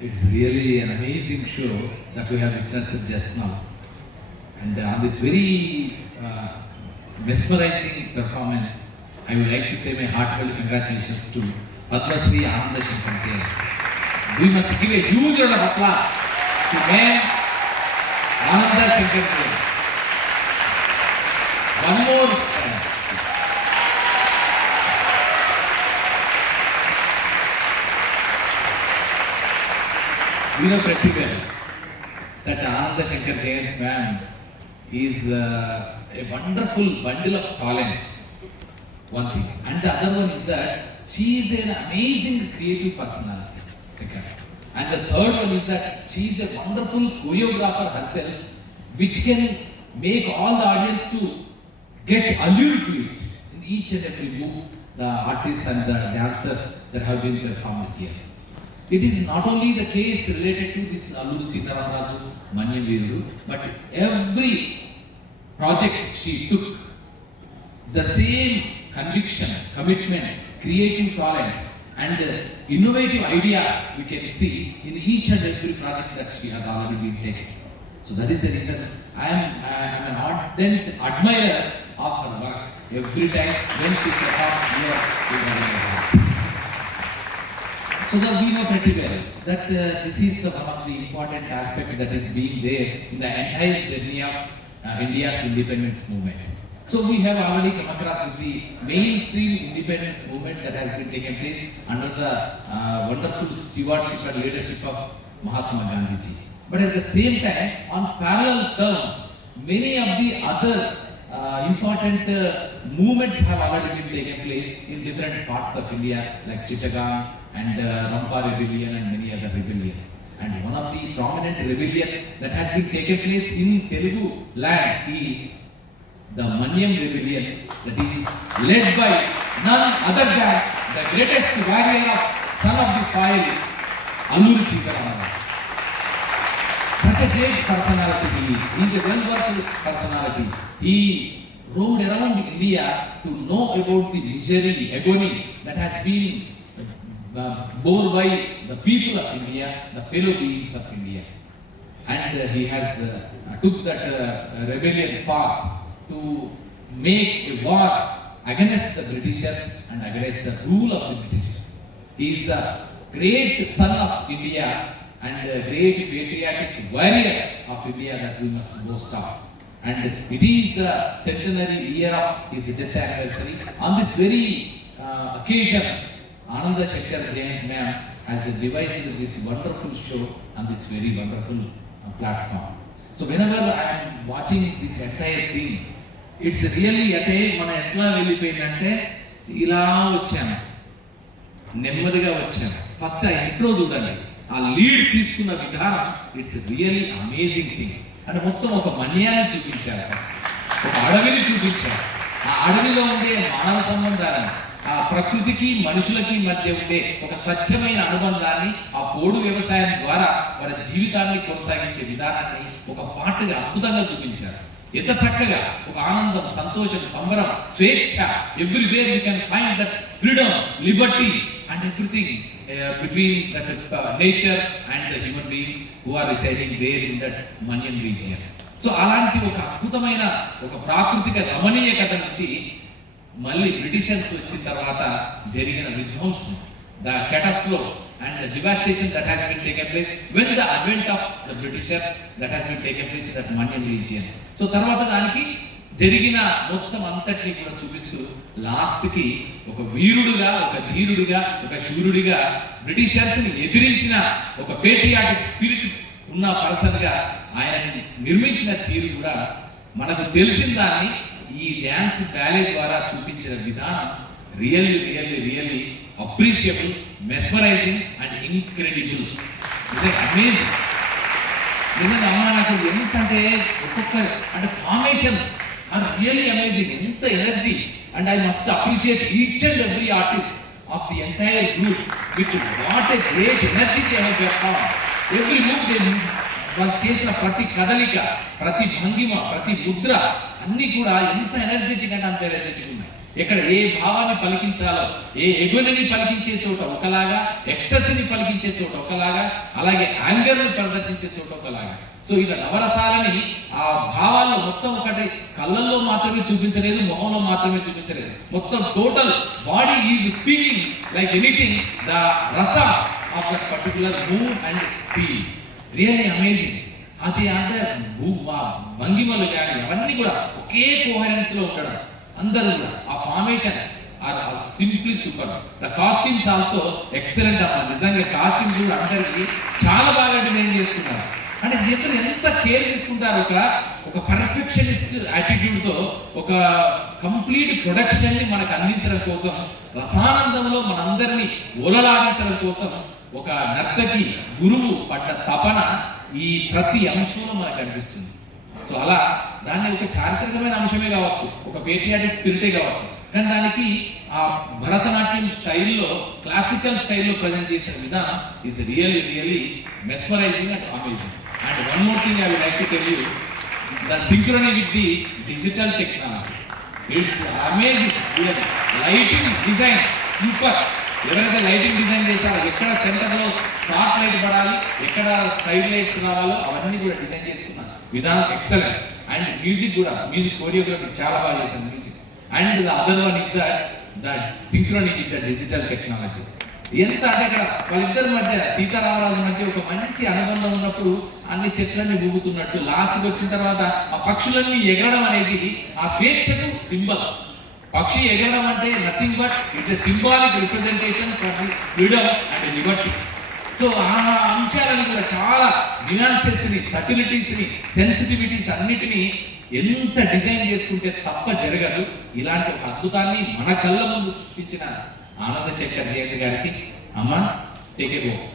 It's really an amazing show that we have witnessed just now. And on this very mesmerizing performance, I would like to say my heartfelt congratulations to Padma Shri Ananda Shankar Jain. We must give a huge round of applause to man Ananda Shankar Jain. One more stand. We know pretty well that Ananda Shankar Jain ma'am is a wonderful bundle of talent, one thing. And the other one is that she is an amazing creative personality, second. And the third one is that she is a wonderful choreographer herself, which can make all the audience to get allured to it in each and every move, the artists and the dancers that have been performed here. It is not only the case related to this Alluri Sitaramraju, Manyam Veerudu, but every project she took the same conviction, commitment, creative talent and innovative ideas we can see in each and every project that she has already been taken. So that is the reason I am an ardent admirer of her work. Every time when she performs here, we are. So that we know pretty well that this is one of the important aspects that is being there in the entire journey of India's independence movement. So we have already come across with the mainstream independence movement that has been taking place under the wonderful stewardship and leadership of Mahatma Gandhi. But at the same time, on parallel terms, many of the other important movements have already been taken place in different parts of India, like Chittagong and Rampa rebellion and many other rebellions. And one of the prominent rebellion that has been taken place in Telugu land is the Manyam rebellion, that is led by none other than the greatest warrior of son of the soil, Alluri Sitaramraju. Such a great personality he is. He is a well-versed personality. He roamed around India to know about the misery, agony that has been borne by the people of India, the fellow beings of India. And he has took that rebellion path to make a war against the Britishers and against the rule of the Britishers. He is the great son of India and a great patriotic warrior of India that we must boast of. And it is the centenary year of his death anniversary. On this very occasion, Ananda Shankar Jain ma'am has devised this wonderful show on this very wonderful platform. So whenever I am watching this entire thing, it's really అంటే మన ఎట్లా వెళ్ళిపోయిందంటే ఇలా వచ్చాను, నెమ్మదిగా వచ్చాను. ఫస్ట్ ఆ ఇంట్రో చూడండి, ఆ లీడ్ తీసుకున్న విధానం, ఇట్స్ రియల్లీ అమేజింగ్ థింగ్. అంటే మొత్తం ఒక మన్యాన్ని చూపించారు, ఒక అడవిని చూపించారు. ఆ అడవిలో ఉండే మానవ సంబంధాలను, ఆ ప్రకృతికి మనుషులకి మధ్య ఉండే ఒక స్వచ్ఛమైన అనుబంధాన్ని, ఆ పోడు వ్యవసాయం ద్వారా వారి జీవితాన్ని కొనసాగించే విధానాన్ని ఒక పాటగా అద్భుతంగా చూపించారు. ఎంత చక్కగా ఒక ఆనందం, సంతోషం, సంబరం, స్వేచ్ఛ, everywhere you can find that freedom, Liberty and everything between that nature and the human beings who are residing there in that Manyam region. So అలాంటి ఒక అద్భుతమైన ఒక ప్రాకృతిక రమణీయకత నుంచి మళ్ళీ బ్రిటిషర్స్ వచ్చిన తర్వాత జరిగిన విధ్వంసం, the catastrophe and the devastation that has been taken place when the advent of the Britishers that has been taken place in that Manyam region. So తర్వాత దానికి జరిగిన మొత్తం అంతటిని కూడా చూపిస్తూ లాస్ట్ కి ఒక వీరుడుగా, ఒక ధీరుడుగా, ఒక శూరుడిగా బ్రిటిషర్స్ని ఎదిరించిన ఒక పేట్రియాటిక్ స్పిరిట్ ఉన్న పర్సన్ గా ఆయన నిర్మించిన తీరు కూడా మనకు తెలిసిన దాన్ని ఈ డ్యాన్స్ బ్యాలే ద్వారా చూపించిన విధానం really really really appreciable, mesmerising and incredible. Amazing. నిజంగా అమ్మ నాకు ఎందుకంటే ఒక్కొక్క అంటే ఫార్మేషన్స్ are really amazing, ఎంత energy. And I must appreciate each and every artist of the entire group with what a great energy they have performed. Every move they వాళ్ళు చేసిన ప్రతి కదలిక, ప్రతి భంగిమ, ప్రతి ముద్ర అన్నీ కూడా ఎంత ఎనర్జెటిక్ అంటే అంత ఎనర్జెటిక్ ఉన్నాయి. ఎక్కడ ఏ భావాన్ని పలికించాలో, ఏ ఎగునిని పలికించే చోట ఒకలాగా, ఎక్స్టసీని పలికించే చోట ఒకలాగా, అలాగే యాంగర్ని ప్రదర్శించే చోట ఒకలాగా. సో ఇలా నవరసాలని ఆ భావాల్లో మొత్తం ఒకటి కళ్ళల్లో మాత్రమే చూపించలేదు, మొహంలో మాత్రమే చూపించలేదు, మొత్తం total body is speaking like anything the rasas of that particular move and scene. Really amazing. అది అంటే భంగిమలు కానీ అవన్నీ కూడా ఒకే కోహరెన్స్ లో ఉండడం, అందరూ కూడా ఆ formations are simply super. The costumes also excellent అమ్మా. నిజంగా కాస్ట్యూమ్స్ కూడా అందరికి చాలా బాగా డిజైన్ చేస్తున్నారు. అంటే జీవితంలో ఎంత కేర్ తీసుకుంటారు, ఒక పర్ఫెక్షనిస్ట్ యాటిట్యూడ్ తో ఒక కంప్లీట్ ప్రొడక్షన్ ని మనకు అందించడం కోసం, రసానందంలో మనందరినీ ఓలలాడించడం కోసం ఒక నర్తకి గురువు పడ్డ తపన ఈ ప్రతి అంశంలో మనకు కనిపిస్తుంది. సో అలా దాన్ని ఒక చారిత్రకమైన అంశమే కావచ్చు, ఒక పేట్రియాటిక్ స్పిరిటే కావచ్చు, కానీ దానికి ఆ భరతనాట్యం స్టైల్లో, క్లాసికల్ స్టైల్లో ప్రజెంట్ చేసిన విధానం is really mesmerising and amazing. And one more thing I would like to tell you, the synchrony with the digital technology, it's amazing. Lighting design super. ఎవరైతే లైటింగ్ డిజైన్ చేశారో, ఎక్కడ సెంటర్లో స్పాట్ లైట్ పడాలి, ఎక్కడ side lights రావాలో అవన్నీ కూడా డిజైన్ చేసుకున్న విధానం ఎక్సలెంట్. అండ్ మ్యూజిక్ కూడా, మ్యూజిక్ కోరియోగ్రఫీ చాలా బాగా చేశారు music. And the other one is the synchrony with the digital technology. ఎంత అంటే ఇక్కడ వాళ్ళిద్దరి మధ్య, సీతారామరాజు మధ్య ఒక మంచి అనుబంధం ఉన్నప్పుడు అన్ని చెట్లన్నీ ఊగుతున్నట్టు, లాస్ట్కి వచ్చిన తర్వాత ఆ పక్షులన్నీ ఎగరడం అనేది ఆ స్వేచ్ఛకు సింబల్. పక్షి ఎగరడం అంటే nothing but it's a symbolic representation for the freedom and Liberty. So ఆ అంశాలను కూడా చాలా న్యూయాన్సెస్ని, సటిలిటీస్ని, సెన్సిటివిటీస్ అన్నిటినీ ఎంత డిజైన్ చేసుకుంటే తప్ప జరగదు. ఇలాంటి ఒక అద్భుతాన్ని మన కళ్ళ ముందు సృష్టించిన ఆనందశేఖర్ జయంతి గారికి అమ్మ టేక్ ఇట్ ఓవర్.